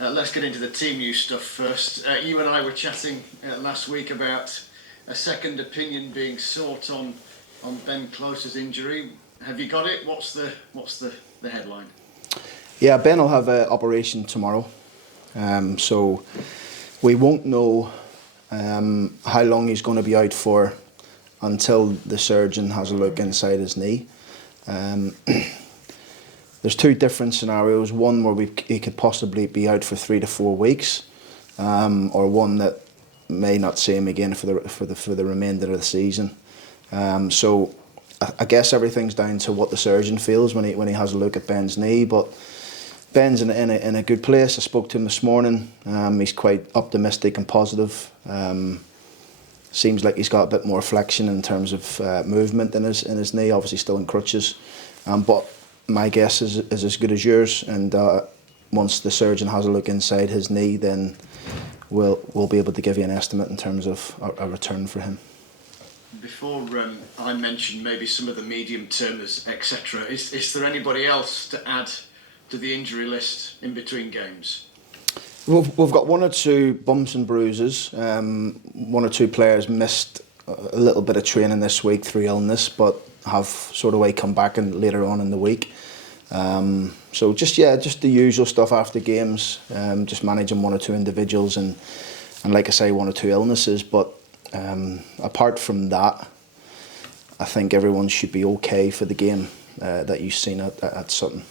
Let's get into the team news stuff first. You and I were chatting last week about a second opinion being sought on Ben Close's injury. Have you got it? What's the headline? Yeah, Ben will have an operation tomorrow, so we won't know how long he's going to be out for until the surgeon has a look inside his knee. There's two different scenarios. One where he could possibly be out for 3 to 4 weeks, or one that may not see him again for the remainder of the season. So I guess everything's down to what the surgeon feels when he has a look at Ben's knee. But Ben's in a good place. I spoke to him this morning. He's quite optimistic and positive. Seems like he's got a bit more flexion in terms of movement in his knee. Obviously still in crutches, but my guess is as good as yours. And once the surgeon has a look inside his knee, then we'll be able to give you an estimate in terms of a return for him. Before I mention maybe some of the medium termers, etc., is there anybody else to add to the injury list in between games? We've got 1 or 2 bumps and bruises. 1 or 2 players missed a little bit of training this week through illness, but have sort of come back later on in the week. So just the usual stuff after games. Just managing 1 or 2 individuals and like I say, 1 or 2 illnesses. But apart from that, I think everyone should be okay for the game that you've seen at Sutton.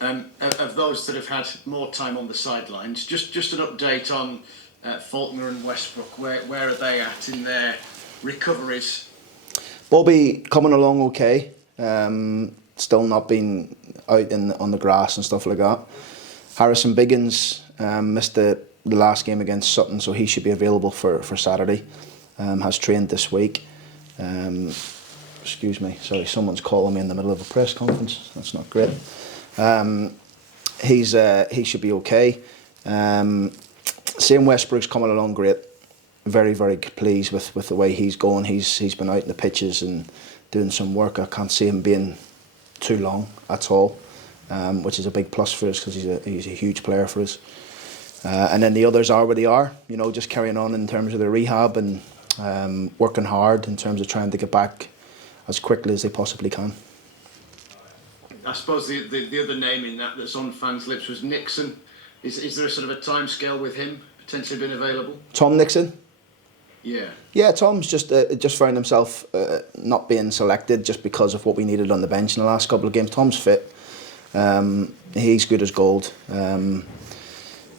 Of those that have had more time on the sidelines, just an update on Faulkner and Westbrook. Where are they at in their recoveries? Bobby coming along okay. Still not been out on the grass and stuff like that. Harrison Biggins missed the last game against Sutton, so he should be available for Saturday. Has trained this week. Excuse me, sorry, someone's calling me in the middle of a press conference. That's not great. He should be okay. Sam Westbrook's coming along great. Very, very pleased with the way he's going. He's been out in the pitches and doing some work. I can't see him being too long at all, which is a big plus for us because he's a huge player for us. And then the others are where they are, just carrying on in terms of their rehab and working hard in terms of trying to get back as quickly as they possibly can. I suppose the other name in that's on fans' lips was Nixon. Is there a sort of a timescale with him potentially being available? Tom Nixon? Yeah. Yeah, Tom's just found himself not being selected just because of what we needed on the bench in the last couple of games. Tom's fit. He's good as gold.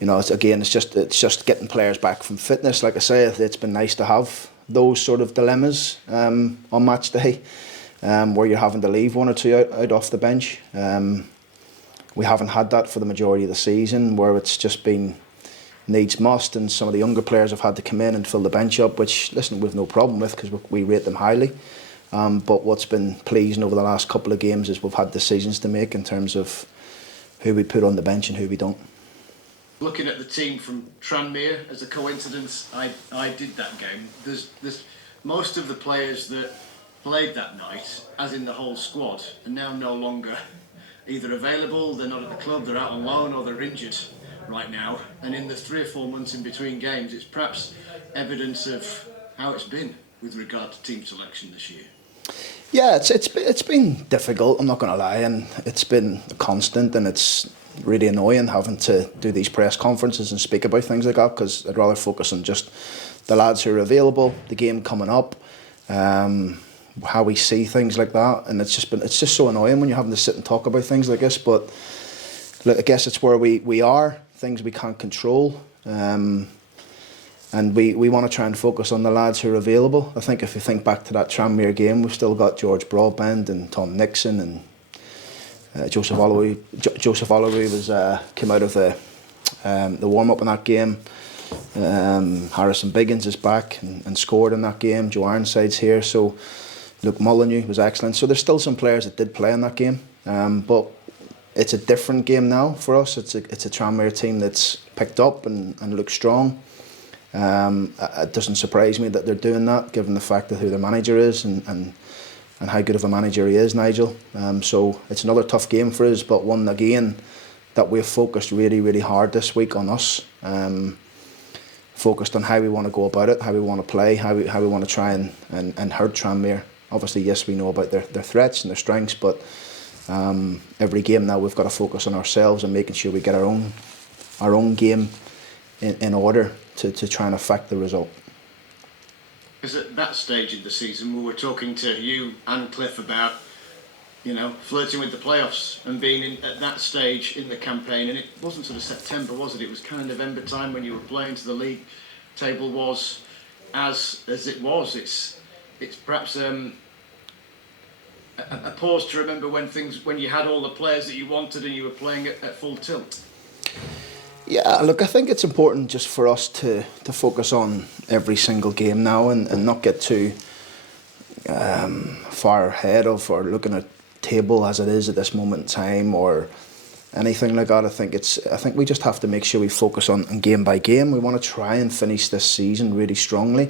It's just getting players back from fitness. Like I say, it's been nice to have those sort of dilemmas on match day. Where you're having to leave 1 or 2 out off the bench. We haven't had that for the majority of the season, where it's just been needs must, and some of the younger players have had to come in and fill the bench up, which, listen, we've no problem with because we rate them highly. But what's been pleasing over the last couple of games is we've had decisions to make in terms of who we put on the bench and who we don't. Looking at the team from Tranmere, as a coincidence, I did that game. There's most of the players that played that night, as in the whole squad, are now no longer either available, they're not at the club, they're out on loan, or they're injured right now. And in the 3 or 4 months in between games, it's perhaps evidence of how it's been with regard to team selection this year. Yeah, it's been difficult, I'm not going to lie, and it's been constant, and it's really annoying having to do these press conferences and speak about things like that, because I'd rather focus on just the lads who are available, the game coming up, how we see things like that. And it's just so annoying when you're having to sit and talk about things like this. But look, I guess it's where we are, things we can't control, and we want to try and focus on the lads who are available. I think if you think back to that Tranmere game, we've still got George Broadbent and Tom Nixon and Joseph Holloway. Joseph Holloway came out of the warm up in that game. Harrison Biggins is back and scored in that game. Joe Ironside's here, so Luke Molyneux was excellent. So there's still some players that did play in that game, but it's a different game now for us. It's a Tranmere team that's picked up and looks strong. It doesn't surprise me that they're doing that, given the fact that who their manager is and how good of a manager he is, Nigel. So it's another tough game for us, but one again that we've focused really, really hard this week on us. Focused on how we want to go about it, how we want to play, how we want to try and hurt Tranmere. Obviously, yes, we know about their threats and their strengths, but every game now we've got to focus on ourselves and making sure we get our own game in order to try and affect the result. Because at that stage of the season, we were talking to you and Cliff about, flirting with the playoffs and being at that stage in the campaign. And it wasn't sort of September, was it? It was kind of November time when you were playing. To the league table was as it was. It's perhaps a pause to remember when you had all the players that you wanted and you were playing at full tilt. Yeah, look, I think it's important just for us to focus on every single game now and not get too far ahead of or looking at table as it is at this moment in time or anything like that. I think we just have to make sure we focus on game by game. We want to try and finish this season really strongly.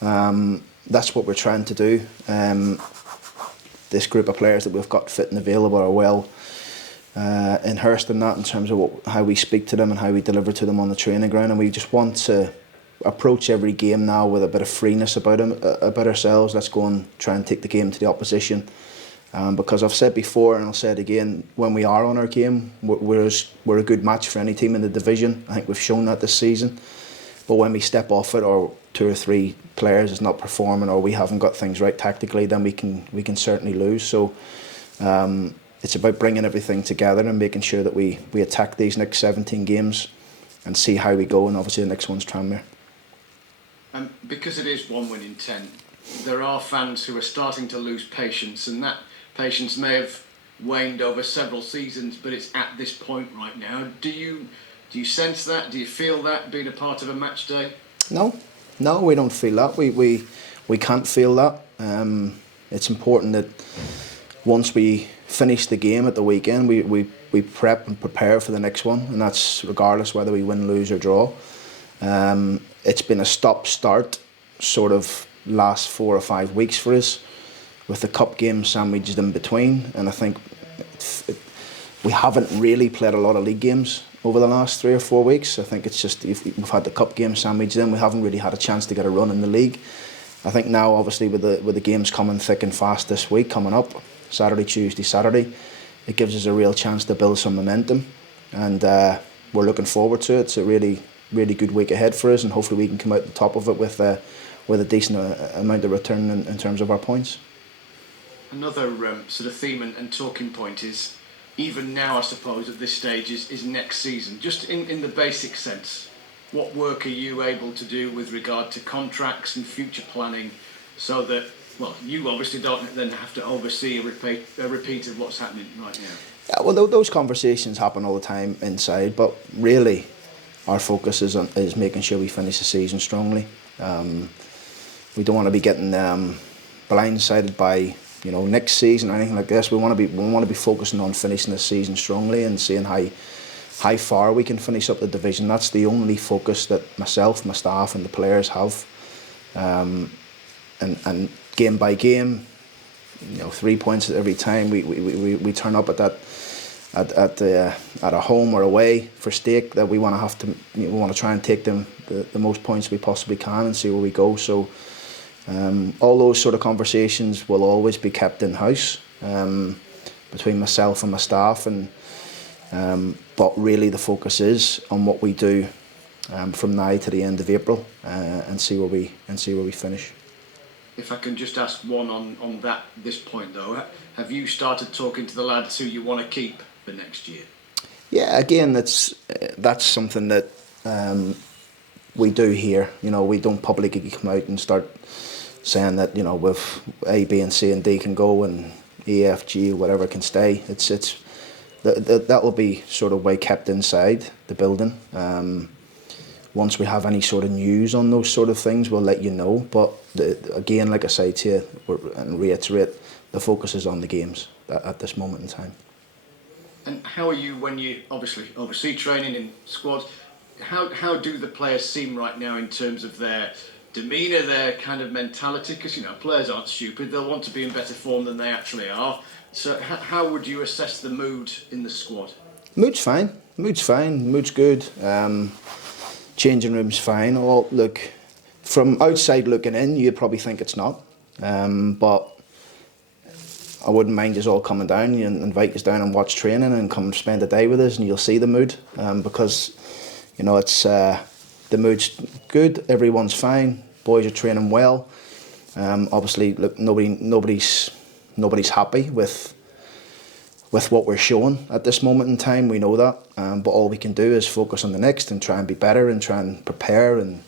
That's what we're trying to do. This group of players that we've got fit and available are well enhanced in that in terms of how we speak to them and how we deliver to them on the training ground, and we just want to approach every game now with a bit of freeness about ourselves. Let's go and try and take the game to the opposition, because I've said before and I'll say it again, when we are on our game, we're a good match for any team in the division. I think we've shown that this season. But when we step off it, or 2 or 3 players is not performing, or we haven't got things right tactically, then we can certainly lose. So it's about bringing everything together and making sure that we attack these next 17 games and see how we go. And obviously the next one's Tranmere. Because it is 1 win in 10, there are fans who are starting to lose patience, and that patience may have waned over several seasons, but it's at this point right now. Do you sense that? Do you feel that being a part of a match day? No, we don't feel that. We can't feel that. It's important that once we finish the game at the weekend, we prep and prepare for the next one, and that's regardless whether we win, lose or draw. It's been a stop-start sort of last 4 or 5 weeks for us, with the cup game sandwiched in between, and I think we haven't really played a lot of league games over the last 3 or 4 weeks. I think it's just we've had the cup game sandwiched in. We haven't really had a chance to get a run in the league. I think now, obviously, with the games coming thick and fast this week, coming up Saturday, Tuesday, Saturday, it gives us a real chance to build some momentum, and we're looking forward to it. It's a really, really good week ahead for us, and hopefully we can come out the top of it with a decent amount of return in terms of our points. Another sort of theme and talking point is, even now I suppose at this stage, is next season. Just in the basic sense, what work are you able to do with regard to contracts and future planning, so that, well, you obviously don't then have to oversee a repeat of what's happening right now? Yeah, well, those conversations happen all the time inside, but really our focus is making sure we finish the season strongly. We don't want to be getting blindsided by next season or anything like this. We want to be focusing on finishing the season strongly and seeing how far we can finish up the division. That's the only focus that myself, my staff, and the players have. And game by game, 3 points every time we turn up at a home or away for stake, that we want to try and take them the most points we possibly can and see where we go. So. All those sort of conversations will always be kept in house between myself and my staff, but really the focus is on what we do from now to the end of April and see where we finish. If I can just ask one on this point though, have you started talking to the lads who you want to keep for next year? Yeah, again, that's something that we do here. We don't publicly come out and start saying that with A, B and C and D can go and E, F, G, whatever can stay. That will be sort of way kept inside the building. Once we have any sort of news on those sort of things, we'll let you know. But again, like I say to you and reiterate, the focus is on the games at this moment in time. And how are you when you obviously oversee training in squads? How do the players seem right now in terms of their demeanour, their kind of mentality? Because players aren't stupid; they'll want to be in better form than they actually are. So how would you assess the mood in the squad? Mood's fine. Mood's fine. Mood's good. Changing room's fine. Well, look, from outside looking in, you'd probably think it's not. But I wouldn't mind us all coming down and invite us down and watch training and come spend a day with us, and you'll see the mood. Because it's the mood's good. Everyone's fine. Boys are training well. Obviously, look, nobody's happy with what we're showing at this moment in time. We know that, but all we can do is focus on the next and try and be better and try and prepare and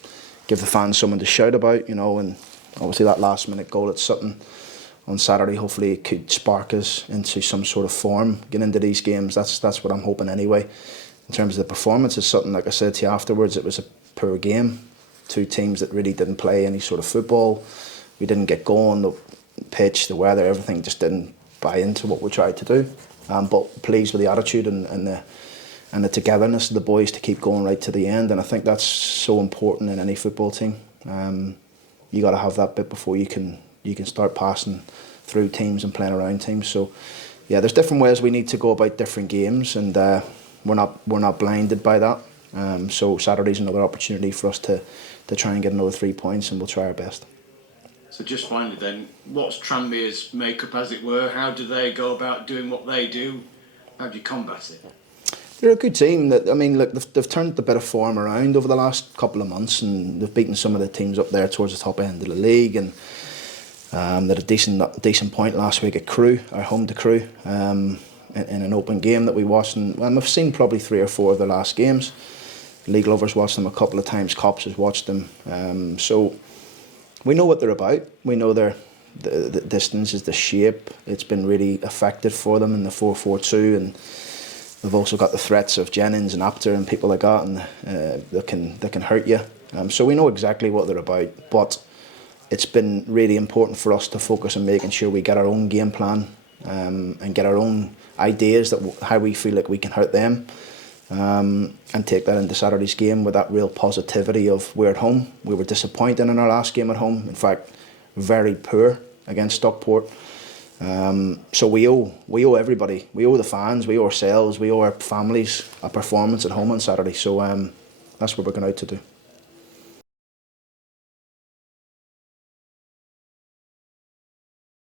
give the fans something to shout about, and obviously that last minute goal at Sutton on Saturday, hopefully it could spark us into some sort of form, get into these games. That's what I'm hoping anyway. In terms of the performance at Sutton, like I said to you afterwards, it was a poor game. Two teams that really didn't play any sort of football. We didn't get going, the pitch, the weather, everything just didn't buy into what we tried to do. But pleased with the attitude and the togetherness of the boys to keep going right to the end. And I think that's so important in any football team. You got to have that bit before you can start passing through teams and playing around teams. So yeah, there's different ways we need to go about different games, and we're not blinded by that. So Saturday's another opportunity for us to try and get another 3 points, and we'll try our best. So just finally then, what's Tranmere's makeup, as it were? How do they go about doing what they do? How do you combat it? They're a good team. Look, they've turned a bit of form around over the last couple of months, and they've beaten some of the teams up there towards the top end of the league, and they had a decent point last week at Crewe, our home to Crewe, in an open game that we watched, and I've seen probably 3 or 4 of their last games. League lovers watched them a couple of times, Cops has watched them, so we know what they're about. We know the distances, the shape. It's been really effective for them in the 4-4-2, and they've also got the threats of Jennings and Apter and people like that, and they can hurt you. So we know exactly what they're about, but it's been really important for us to focus on making sure we get our own game plan and get our own ideas that how we feel like we can hurt them. And take that into Saturday's game with that real positivity of we're at home. We were disappointed in our last game at home. In fact, very poor against Stockport. So we owe everybody. We owe the fans. We owe ourselves. We owe our families a performance at home on Saturday. So that's what we're going out to do.